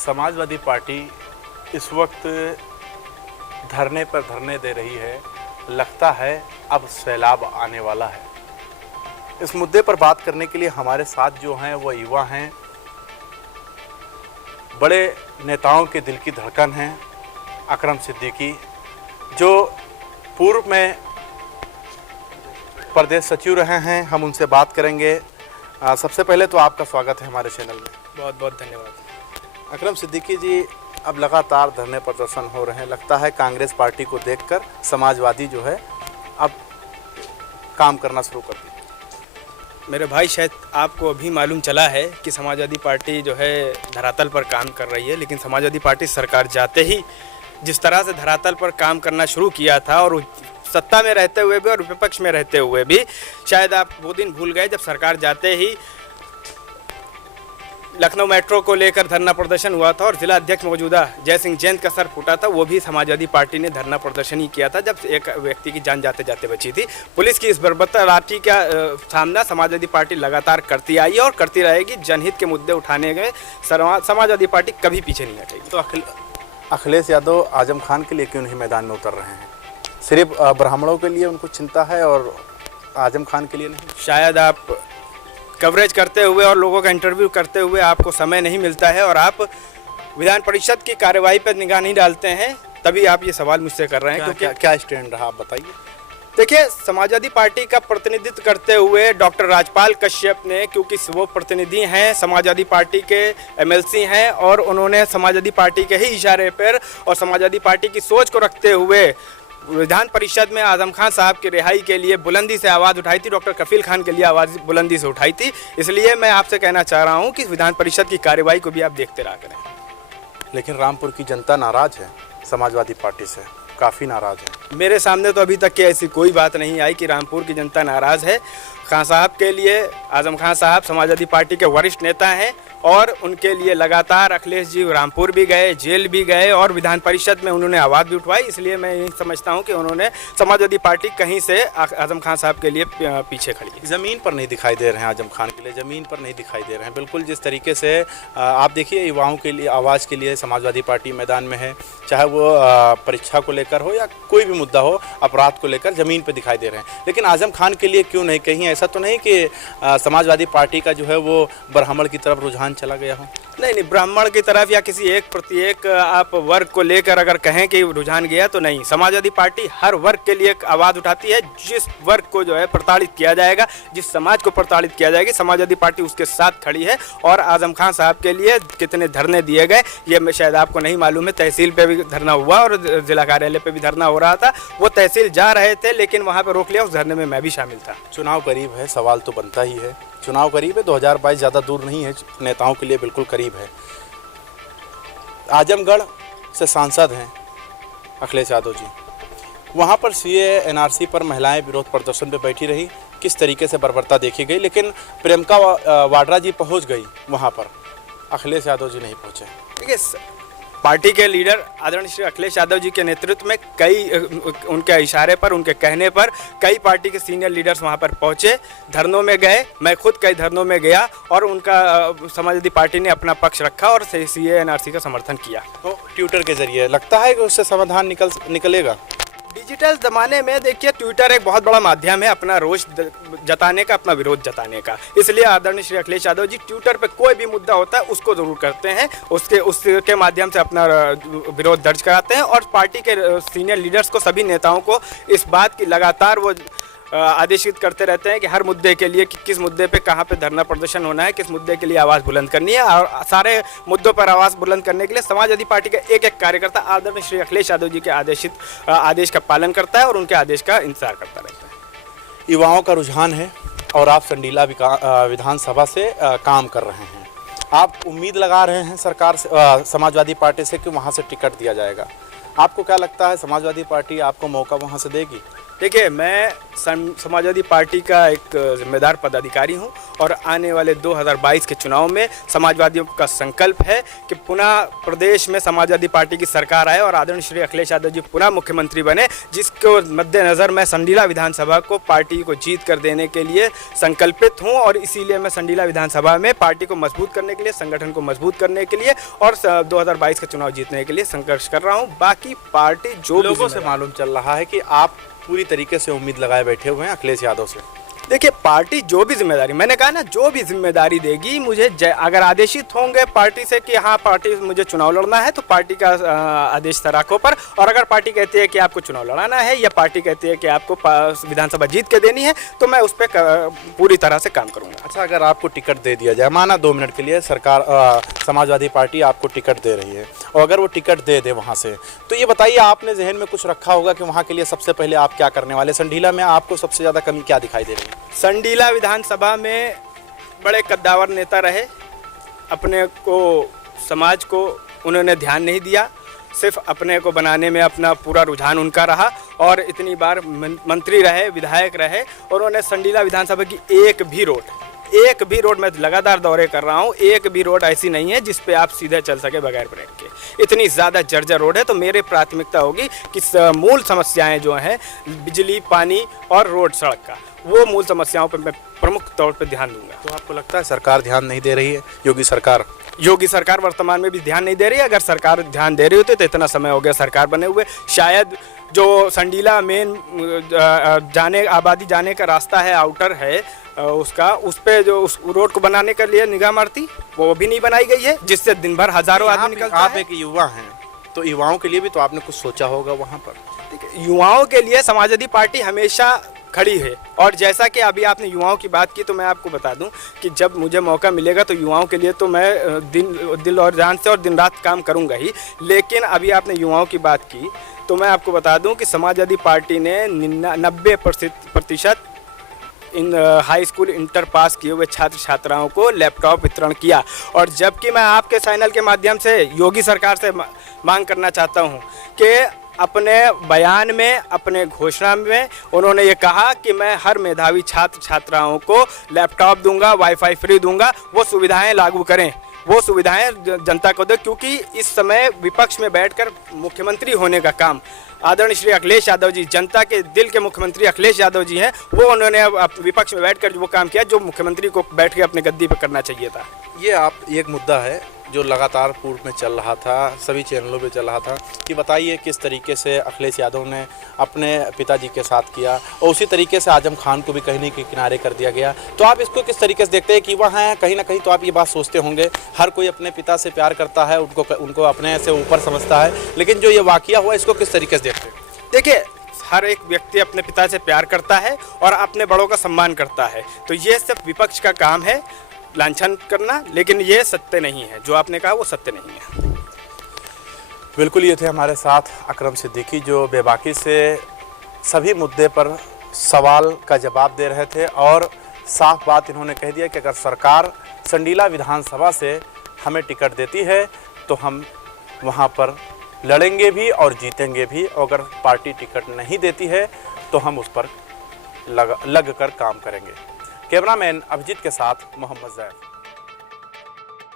Samajwadi party इस वक्त धरने पर धरने दे रही है। लगता है अब सैलाब आने वाला है। इस मुद्दे पर बात करने के लिए हमारे साथ जो हैं वो युवा हैं, बड़े नेताओं के दिल की धड़कन हैं। अकरम सिद्दीकी जो पूर्व में प्रदेश सचिव रहे हैं, हम उनसे बात करेंगे। सबसे पहले तो आपका स्वागत है हमारे चैनल में। बहुत बहुत धन्यवाद। अकरम सिद्दीकी जी, अब लगातार धरने प्रदर्शन हो रहे हैं। लगता है कांग्रेस पार्टी को देखकर समाजवादी जो है अब काम करना शुरू कर दी। मेरे भाई, शायद आपको अभी मालूम चला है कि समाजवादी पार्टी जो है धरातल पर काम कर रही है, लेकिन समाजवादी पार्टी सरकार जाते ही जिस तरह से धरातल पर काम करना शुरू किया था, और सत्ता में रहते हुए भी और विपक्ष में रहते हुए भी, शायद आप वो दिन भूल गए जब सरकार जाते ही लखनऊ मेट्रो को लेकर धरना प्रदर्शन हुआ था और जिला अध्यक्ष मौजूदा जय सिंह जैन का सर फूटा था। वो भी समाजवादी पार्टी ने धरना प्रदर्शन ही किया था जब एक व्यक्ति की जान जाते जाते बची थी। पुलिस की इस बर्बरता लाठी का सामना समाजवादी पार्टी लगातार करती आई है और करती रहेगी। जनहित के मुद्दे उठाने में समाजवादी पार्टी कभी पीछे नहीं हटेगी। तो अखिलेश यादव आजम खान के लिए क्यों नहीं मैदान में उतर रहे हैं? सिर्फ ब्राह्मणों के लिए उनको चिंता है और आजम खान के लिए नहीं? शायद आप कवरेज करते हुए और लोगों का इंटरव्यू करते हुए आपको समय नहीं मिलता है और आप विधान परिषद की कार्यवाही पर निगाह नहीं डालते हैं, तभी आप ये सवाल मुझसे कर रहे हैं। क्योंकि क्या स्टैंड रहा, आप बताइए। देखिए, समाजवादी पार्टी का प्रतिनिधित्व करते हुए डॉक्टर राजपाल कश्यप ने, क्योंकि वो प्रतिनिधि हैं, समाजवादी पार्टी के एमएलसी हैं, और उन्होंने समाजवादी पार्टी के ही इशारे पर और समाजवादी पार्टी की सोच को रखते हुए विधान परिषद में आजम खान साहब की रिहाई के लिए बुलंदी से आवाज़ उठाई थी। डॉक्टर कफील खान के लिए आवाज़ बुलंदी से उठाई थी। इसलिए मैं आपसे कहना चाह रहा हूं कि विधान परिषद की कार्यवाही को भी आप देखते रहा करें। लेकिन रामपुर की जनता नाराज है समाजवादी पार्टी से, काफ़ी नाराज है। मेरे सामने तो अभी तक की ऐसी कोई बात नहीं आई कि रामपुर की जनता नाराज़ है। खान साहब के लिए, आजम खान साहब समाजवादी पार्टी के वरिष्ठ नेता हैं और उनके लिए लगातार अखिलेश जी रामपुर भी गए, जेल भी गए और विधान परिषद में उन्होंने आवाज़ भी उठवाई। इसलिए मैं यही समझता हूं कि उन्होंने समाजवादी पार्टी कहीं से आजम खान साहब के लिए पीछे खड़ी है। ज़मीन पर नहीं दिखाई दे रहे हैं आजम खान के लिए, ज़मीन पर नहीं दिखाई दे रहे हैं। बिल्कुल जिस तरीके से आप देखिए, युवाओं के लिए, आवाज़ के लिए समाजवादी पार्टी मैदान में है, चाहे वो परीक्षा को लेकर हो या कोई भी मुद्दा हो, अपराध को लेकर ज़मीन पर दिखाई दे रहे हैं। लेकिन आजम खान के लिए क्यों नहीं? कहीं ऐसा तो नहीं कि समाजवादी पार्टी का जो है वो ब्राह्मण की तरफ रुझान चला गया हो? नहीं, ब्राह्मण की तरफ या किसी एक प्रत्येक आप वर्ग को लेकर अगर कहें कि रुझान गया तो नहीं। समाजवादी पार्टी हर वर्ग के लिए एक आवाज़ उठाती है। जिस वर्ग को जो है प्रताड़ित किया जाएगा, जिस समाज को प्रताड़ित किया जाएगा, समाजवादी पार्टी उसके साथ खड़ी है। और आजम खान साहब के लिए कितने धरने दिए गए ये शायद आपको नहीं मालूम है। तहसील पे भी धरना हुआ और जिला कार्यालय पे भी धरना हो रहा था। वो तहसील जा रहे थे लेकिन वहाँ पर रोक लिया। उस धरने में मैं भी शामिल था। चुनाव करीब है, सवाल तो बनता ही है। चुनाव करीब है, 2022 ज़्यादा दूर नहीं है, नेताओं के लिए बिल्कुल करीब है। आजमगढ़ से सांसद हैं अखिलेश यादव जी, वहाँ पर सीए एनआरसी पर महिलाएं विरोध प्रदर्शन पे बैठी रही। किस तरीके से बर्बरता देखी गई, लेकिन प्रियंका वाड्रा जी पहुँच गई वहाँ पर, अखिलेश यादव जी नहीं पहुँचे। देखिए, पार्टी के लीडर आदरणीय श्री अखिलेश यादव जी के नेतृत्व में कई, उनके इशारे पर, उनके कहने पर कई पार्टी के सीनियर लीडर्स वहां पर पहुंचे, धरनों में गए। मैं खुद कई धरनों में गया और उनका समाजवादी पार्टी ने अपना पक्ष रखा और सीए एनआरसी का समर्थन किया। तो ट्विटर के जरिए लगता है कि उससे समाधान निकलेगा? डिजिटल ज़माने में देखिए, ट्विटर एक बहुत बड़ा माध्यम है अपना रोष जताने का, अपना विरोध जताने का। इसलिए आदरणीय श्री अखिलेश यादव जी ट्विटर पे कोई भी मुद्दा होता है उसको ज़रूर करते हैं, उसके माध्यम से अपना विरोध दर्ज कराते हैं। और पार्टी के सीनियर लीडर्स को, सभी नेताओं को इस बात की लगातार वो आदेशित करते रहते हैं कि हर मुद्दे के लिए, किस मुद्दे पे कहाँ पे धरना प्रदर्शन होना है, किस मुद्दे के लिए आवाज़ बुलंद करनी है। और सारे मुद्दों पर आवाज़ बुलंद करने के लिए समाजवादी पार्टी का एक एक कार्यकर्ता आदरणीय श्री अखिलेश यादव जी के आदेश का पालन करता है और उनके आदेश का इंतजार करता रहता है। युवाओं का रुझान है और आप संडीला विधानसभा से काम कर रहे हैं। आप उम्मीद लगा रहे हैं सरकार से, समाजवादी पार्टी से, कि वहाँ से टिकट दिया जाएगा। आपको क्या लगता है, समाजवादी पार्टी आपको मौका वहाँ से देगी? देखिए, मैं समाजवादी पार्टी का एक जिम्मेदार पदाधिकारी हूं और आने वाले 2022 के चुनाव में समाजवादियों का संकल्प है कि पुनः प्रदेश में समाजवादी पार्टी की सरकार आए और आदरणीय श्री अखिलेश यादव जी पुनः मुख्यमंत्री बने, जिसको मद्देनज़र मैं संडीला विधानसभा को पार्टी को जीत कर देने के लिए संकल्पित हूँ। और इसीलिए मैं संडीला विधानसभा में पार्टी को मजबूत करने के लिए, संगठन को मजबूत करने के लिए और 2022 का चुनाव जीतने के लिए संघर्ष कर रहा हूँ। बाकी पार्टी जो लोगों से मालूम चल रहा है कि आप पूरी तरीके से उम्मीद लगाए बैठे हुए हैं अखिलेश यादव से। देखिए, पार्टी जो भी जिम्मेदारी, मैंने कहा ना, जो भी जिम्मेदारी देगी मुझे, अगर आदेशित होंगे पार्टी से कि हाँ पार्टी मुझे चुनाव लड़ना है तो पार्टी का आदेश सराखों पर, और अगर पार्टी कहती है कि आपको चुनाव लड़ाना है या पार्टी कहती है कि आपको विधानसभा जीत के देनी है तो मैं उस पर पूरी तरह से काम करूँगा। अच्छा, अगर आपको टिकट दे दिया जाए, माना 2 मिनट के लिए सरकार समाजवादी पार्टी आपको टिकट दे रही है, और अगर वो टिकट दे दे वहाँ से, तो ये बताइए आपने जहन में कुछ रखा होगा कि वहाँ के लिए सबसे पहले आप क्या करने वाले? संडीला में आपको सबसे ज़्यादा कमी क्या दिखाई दे रही है? संडीला विधानसभा में बड़े कद्दावर नेता रहे, अपने को समाज को उन्होंने ध्यान नहीं दिया, सिर्फ अपने को बनाने में अपना पूरा रुझान उनका रहा, और इतनी बार मंत्री रहे, विधायक रहे, और उन्होंने संडीला विधानसभा की एक भी रोड मैं लगातार दौरे कर रहा हूँ, एक भी रोड ऐसी नहीं है जिस पे आप सीधे चल सके बगैर ब्रेक के। इतनी ज़्यादा जर्जर रोड है। तो मेरी प्राथमिकता होगी कि मूल समस्याएं जो हैं, बिजली, पानी और रोड, सड़क का, वो मूल समस्याओं पर मैं प्रमुख तौर पर ध्यान दूंगा। तो आपको लगता है सरकार ध्यान नहीं दे रही है? योगी सरकार वर्तमान में भी ध्यान नहीं दे रही है। अगर सरकार ध्यान दे रही होती तो इतना समय हो गया सरकार बने हुए, शायद जो संडीला मेन आबादी जाने का रास्ता है, आउटर है उसका, उस पे जो उस रोड को बनाने के लिए निगाह मारती, वो भी नहीं बनाई गई है, जिससे दिन भर हजारों आदमी निकलता है। आप एक युवा हैं, तो युवाओं के लिए भी तो आपने कुछ सोचा होगा वहाँ पर। युवाओं के लिए समाजवादी पार्टी हमेशा खड़ी है, और जैसा कि अभी आपने युवाओं की बात की तो मैं आपको बता दूं कि जब मुझे मौका मिलेगा तो युवाओं के लिए तो मैं दिल और जान से और दिन रात काम करूंगा ही। लेकिन अभी आपने युवाओं की बात की तो मैं आपको बता दूं कि समाजवादी पार्टी ने 90% इन हाई स्कूल इंटर पास किए हुए छात्र छात्राओं को लैपटॉप वितरण किया। और जबकि मैं आपके चैनल के माध्यम से योगी सरकार से मांग करना चाहता हूं कि अपने बयान में, अपने घोषणा में उन्होंने ये कहा कि मैं हर मेधावी छात्र छात्राओं को लैपटॉप दूंगा, वाईफाई फ्री दूंगा, वो सुविधाएं लागू करें, वो सुविधाएं जनता को दे। क्योंकि इस समय विपक्ष में बैठकर मुख्यमंत्री होने का काम आदरणीय श्री अखिलेश यादव जी, जनता के दिल के मुख्यमंत्री अखिलेश यादव जी हैं, वो उन्होंने विपक्ष में बैठकर वो काम किया जो मुख्यमंत्री को बैठ के अपने गद्दी पर करना चाहिए था। ये एक मुद्दा है जो लगातार पूर्व में चल रहा था, सभी चैनलों पे चल रहा था, कि बताइए किस तरीके से अखिलेश यादव ने अपने पिताजी के साथ किया, और उसी तरीके से आजम खान को भी कहीं के किनारे कर दिया गया। तो आप इसको किस तरीके से देखते हैं कि वह हैं कहीं ना कहीं, तो आप ये बात सोचते होंगे हर कोई अपने पिता से प्यार करता है, उनको अपने से ऊपर समझता है, लेकिन जो ये वाकया हुआ इसको किस तरीके से देखते हैं? देखिए, हर एक व्यक्ति अपने पिता से प्यार करता है और अपने बड़ों का सम्मान करता है, तो ये सिर्फ विपक्ष का काम है लांछन करना, लेकिन ये सत्य नहीं है, जो आपने कहा वो सत्य नहीं है। बिल्कुल, ये थे हमारे साथ अकरम सिद्दीकी, जो बेबाकी से सभी मुद्दे पर सवाल का जवाब दे रहे थे, और साफ बात इन्होंने कह दिया कि अगर सरकार संडीला विधानसभा से हमें टिकट देती है तो हम वहाँ पर लड़ेंगे भी और जीतेंगे भी, और अगर पार्टी टिकट नहीं देती है तो हम उस पर लग कर काम करेंगे। कैमरामैन अभिजीत के साथ मोहम्मद जैद।